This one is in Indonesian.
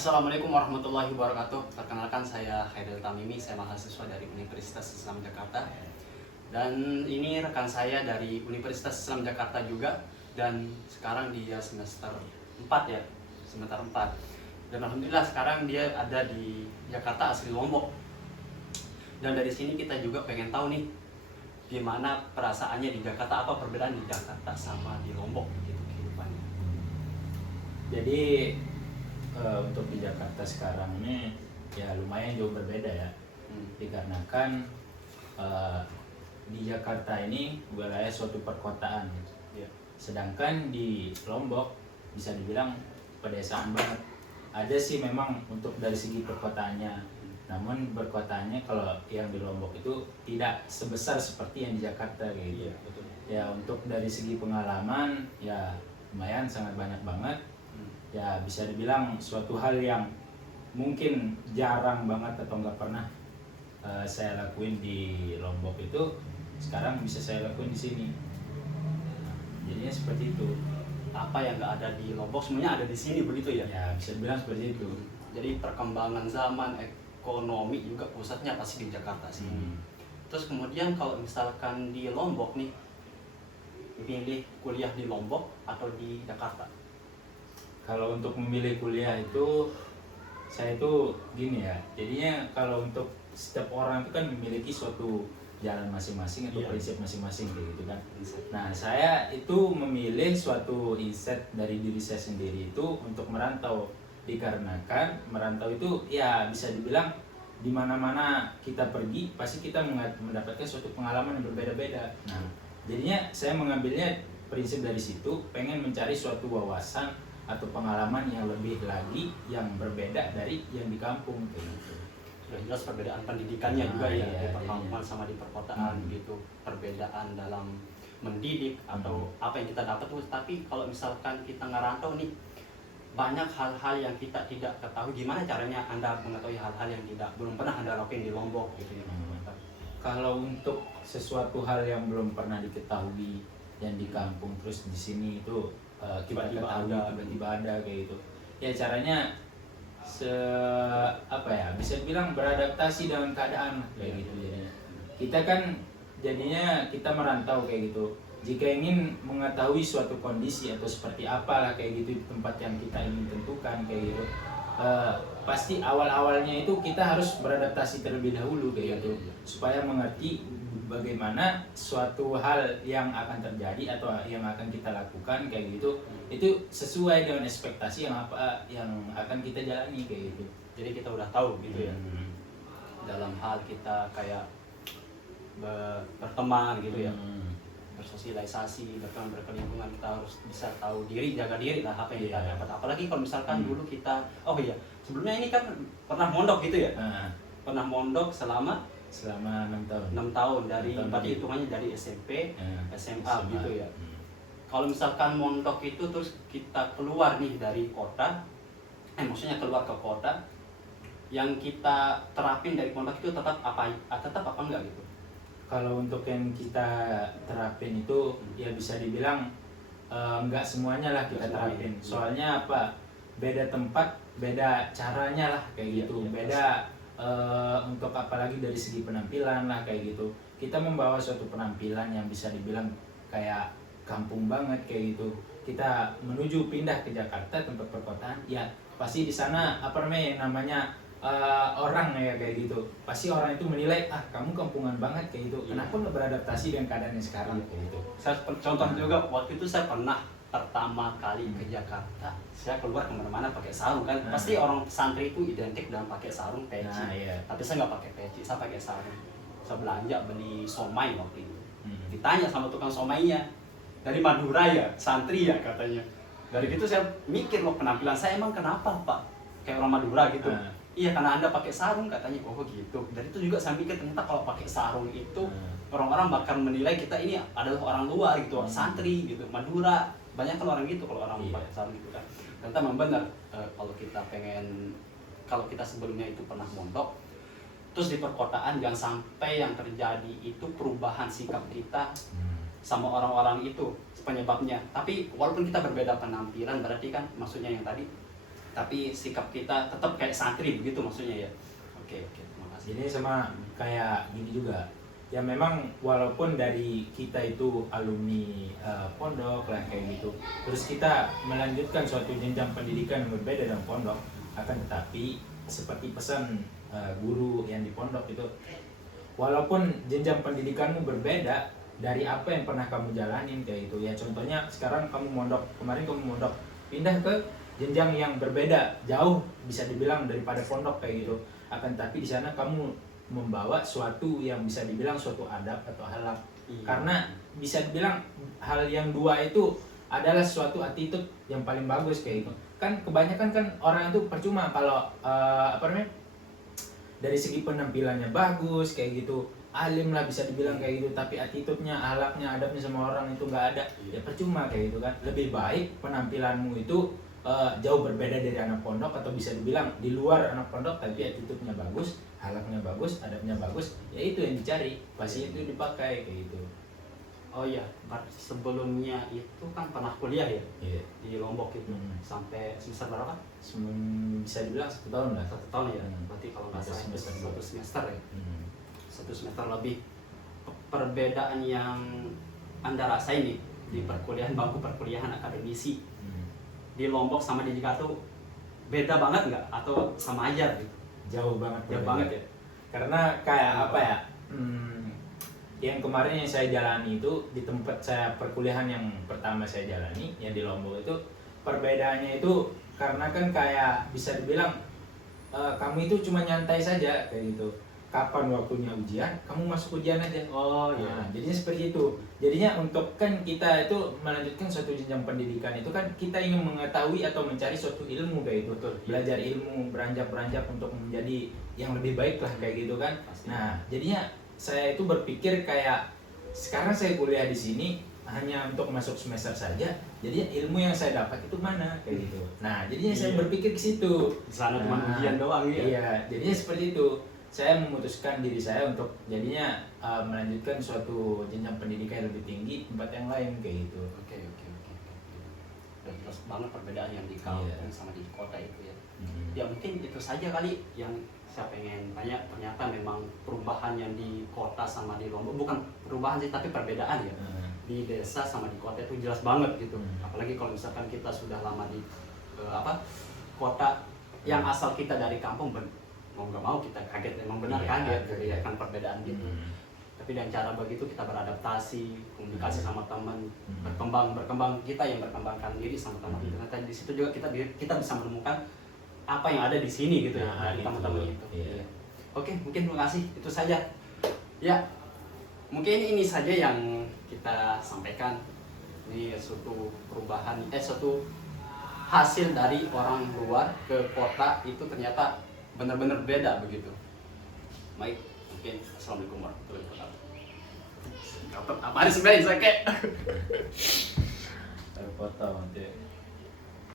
Assalamualaikum warahmatullahi wabarakatuh. Perkenalkan, saya Haidil Tamimi, saya mahasiswa dari Universitas Islam Jakarta. Dan ini rekan saya dari Universitas Islam Jakarta juga. Dan sekarang dia semester 4 ya, semester 4. Dan alhamdulillah sekarang dia ada di Jakarta asli Lombok. Dan dari sini kita juga pengen tahu nih, gimana perasaannya di Jakarta, apa perbedaan di Jakarta sama di Lombok gitu kehidupannya. Jadi untuk di Jakarta sekarang ini ya lumayan jauh berbeda ya, dikarenakan di Jakarta ini wilayah suatu perkotaan, Ya. sedangkan di Lombok bisa dibilang pedesaan banget. Ada sih memang untuk dari segi perkotaannya, namun perkotaannya kalau yang di Lombok itu tidak sebesar seperti yang di Jakarta kayak gitu. Iya, betul. Ya untuk dari segi pengalaman ya lumayan sangat banyak banget. Ya bisa dibilang suatu hal yang mungkin jarang banget atau nggak pernah saya lakuin di Lombok itu sekarang bisa saya lakuin di sini. Jadinya seperti itu. Apa yang nggak ada di Lombok semuanya ada di sini begitu ya? Ya bisa dibilang seperti itu. Jadi perkembangan zaman, ekonomi juga pusatnya pasti di Jakarta sih. Terus kemudian kalau misalkan di Lombok nih, pilih kuliah di Lombok atau di Jakarta? Kalau untuk memilih kuliah itu saya itu gini ya. Jadinya kalau untuk setiap orang itu kan memiliki suatu jalan masing-masing atau Iya. prinsip masing-masing kayak gitu kan. Insight. Nah, saya itu memilih suatu insight dari diri saya sendiri itu untuk merantau. Dikarenakan merantau itu ya bisa dibilang di mana-mana kita pergi pasti kita mendapatkan suatu pengalaman yang berbeda-beda. Nah, jadinya saya mengambilnya prinsip dari situ, pengen mencari suatu wawasan atau pengalaman yang lebih lagi yang berbeda dari yang di kampung kayak gitu. Sudah jelas perbedaan pendidikannya juga ya, Iya, di perkampungan jadinya. sama di perkotaan gitu. Perbedaan dalam mendidik atau apa yang kita dapat tuh. Tapi kalau misalkan kita ngerantau nih, banyak hal-hal yang kita tidak ketahui. Gimana caranya Anda mengetahui hal-hal yang belum pernah Anda lakuin di Lombok gitu ya? Kalau untuk sesuatu hal yang belum pernah diketahui yang di kampung terus di sini itu kita Tiba-tiba ketahui ada. tiba-tiba ada kayak gitu. Ya caranya apa ya bisa bilang beradaptasi dengan keadaan kayak gitu jadinya. Kita kan jadinya kita merantau kayak gitu. Jika ingin mengetahui suatu kondisi atau seperti apalah kayak gitu di tempat yang kita ingin tentukan kayak gitu, pasti awal-awalnya itu kita harus beradaptasi terlebih dahulu kayak gitu supaya mengerti bagaimana suatu hal yang akan terjadi atau yang akan kita lakukan kayak gitu itu sesuai dengan ekspektasi yang apa yang akan kita jalani kayak gitu. Jadi kita udah tahu gitu ya. Dalam hal kita kayak berteman gitu ya, bersosialisasi, berkelingkungan, kita harus bisa tahu diri, jaga diri lah apa yang kita dapat. Apalagi kalau misalkan dulu kita, oh iya, sebelumnya ini kan pernah mondok gitu ya, pernah mondok selama 6 tahun. 6 tahun dari 6 tahun berarti lebih. hitungannya dari SMP, SMA SMA. gitu ya. Kalau misalkan mondok itu terus kita keluar nih dari kota, maksudnya keluar ke kota, yang kita terapin dari pondok itu tetap apa enggak gitu? Kalau untuk yang kita terapin itu ya bisa dibilang nggak semuanya lah kita Nggak semuanya. terapin. Soalnya apa? Beda tempat, beda caranya lah kayak gitu. Iya, Beda untuk apalagi dari segi penampilan lah kayak gitu. Kita membawa suatu penampilan yang bisa dibilang kayak kampung banget kayak gitu. Kita menuju pindah ke Jakarta tempat perkotaan, ya pasti di sana apa namanya orang ya kayak gitu. Pasti orang itu menilai kamu kampungan banget kayak gitu. Kenapa nggak beradaptasi dengan keadaannya sekarang kayak gitu. Saya contoh juga waktu itu saya pernah pertama kali ke Jakarta, saya keluar kemana-mana pakai sarung kan. Pasti orang santri itu identik dengan pakai sarung, peci. Nah, iya. Tapi saya nggak pakai peci, saya pakai sarung. Saya belanja beli somai waktu itu. Ditanya sama tukang somainya, dari Madura ya, santri ya katanya. Dari itu saya mikir loh, penampilan saya emang kenapa Pak kayak orang Madura gitu. Iya karena Anda pakai sarung katanya. Oh gitu. Dari itu juga saya mikir ternyata kalau pakai sarung itu orang-orang bakal menilai kita ini adalah orang luar gitu, orang santri gitu, Madura. Banyak kan orang gitu kalau orang pakai sarung gitu kan. Ternyata memang benar kalau kita sebelumnya itu pernah mondok, terus di perkotaan jangan sampai yang terjadi itu perubahan sikap kita sama orang-orang itu penyebabnya. Tapi walaupun kita berbeda penampilan, berarti kan maksudnya yang tadi tapi sikap kita tetap kayak santri begitu maksudnya ya. Oke, terima kasih. Jadi sama kayak gini juga. Ya memang walaupun dari kita itu alumni pondok lah kayak gitu, terus kita melanjutkan suatu jenjang pendidikan yang berbeda dengan pondok, akan tetapi seperti pesan guru yang di pondok itu, walaupun jenjang pendidikanmu berbeda dari apa yang pernah kamu jalanin kayak gitu ya, contohnya sekarang kamu mondok, kemarin kamu mondok pindah ke jenjang yang berbeda jauh bisa dibilang daripada pondok kayak gitu, akan tapi di sana kamu membawa suatu yang bisa dibilang suatu adab atau akhlak. Karena bisa dibilang hal yang dua itu adalah suatu attitude yang paling bagus kayak gitu. Kan kebanyakan kan orang itu percuma kalau dari segi penampilannya bagus kayak gitu, alim lah bisa dibilang kayak gitu, tapi attitude-nya, akhlaknya, adabnya sama orang itu nggak ada, ya percuma kayak gitu kan. Lebih baik penampilanmu itu jauh berbeda dari anak pondok, atau bisa dibilang di luar anak pondok tapi attitude-nya bagus, akhlaknya bagus, adabnya bagus, ya itu yang dicari, pasti itu dipakai kayak gitu. Oh iya, sebelumnya itu kan pernah kuliah ya di Lombok itu sampai semester berapa? Bisa dibilang 1 tahun lah. 1 tahun ya, berarti kalau nggak salah satu semester ya. 1 semester lebih. Perbedaan yang Anda rasain nih di perkuliahan, bangku perkuliahan akademisi di Lombok sama di Jakarta beda banget nggak atau sama aja gitu? Jauh banget. Jauh banget ya. Karena kayak apa ya? Yang kemarin yang saya jalani itu di tempat saya perkuliahan yang pertama saya jalani yang di Lombok itu, perbedaannya itu karena kan kayak bisa dibilang kamu itu cuma nyantai saja kayak gitu. Kapan waktunya ujian, kamu masuk ujian aja. Oh iya. Nah, jadinya seperti itu. Jadinya untuk kan kita itu melanjutkan suatu jenjang pendidikan itu kan kita ingin mengetahui atau mencari suatu ilmu kayak gitu. Betul. Belajar ilmu, beranjak-beranjak untuk menjadi yang lebih baik lah kayak gitu kan. Pasti. Nah, jadinya saya itu berpikir kayak sekarang saya kuliah di sini hanya untuk masuk semester saja. Jadinya ilmu yang saya dapat itu mana kayak gitu. Nah, jadinya saya berpikir ke situ. Di sana cuma Nah, ujian doang ya. Iya, jadinya seperti itu. Saya memutuskan diri saya untuk jadinya melanjutkan suatu jenjang pendidikan yang lebih tinggi tempat yang lain kayak gitu. Oke. Dan jelas banget perbedaan yang di kampung sama di kota itu ya. Ya mungkin itu saja kali yang saya pengen tanya. Ternyata memang perubahan yang di kota sama di Lombok, bukan perubahan sih tapi perbedaan ya. Di desa sama di kota itu jelas banget gitu. Apalagi kalau misalkan kita sudah lama di kota yang asal kita dari kampung, mau nggak mau kita kaget, memang benar kaget gitu ya kan perbedaan gitu. Tapi dengan cara begitu kita beradaptasi, komunikasi sama teman, berkembang kita yang berkembangkan diri sama teman. Ternyata di situ juga kita bisa menemukan apa yang ada di sini gitu ya dari teman-teman itu. Iya. Oke, mungkin terima kasih, itu saja. Ya, mungkin ini saja yang kita sampaikan. Ini suatu perubahan, suatu hasil dari orang luar ke kota itu ternyata benar-benar beda begitu. Baik, mungkin assalamualaikum warahmatullahi wabarakatuh. Apa sebenarnya saya kayak Terpotong nanti.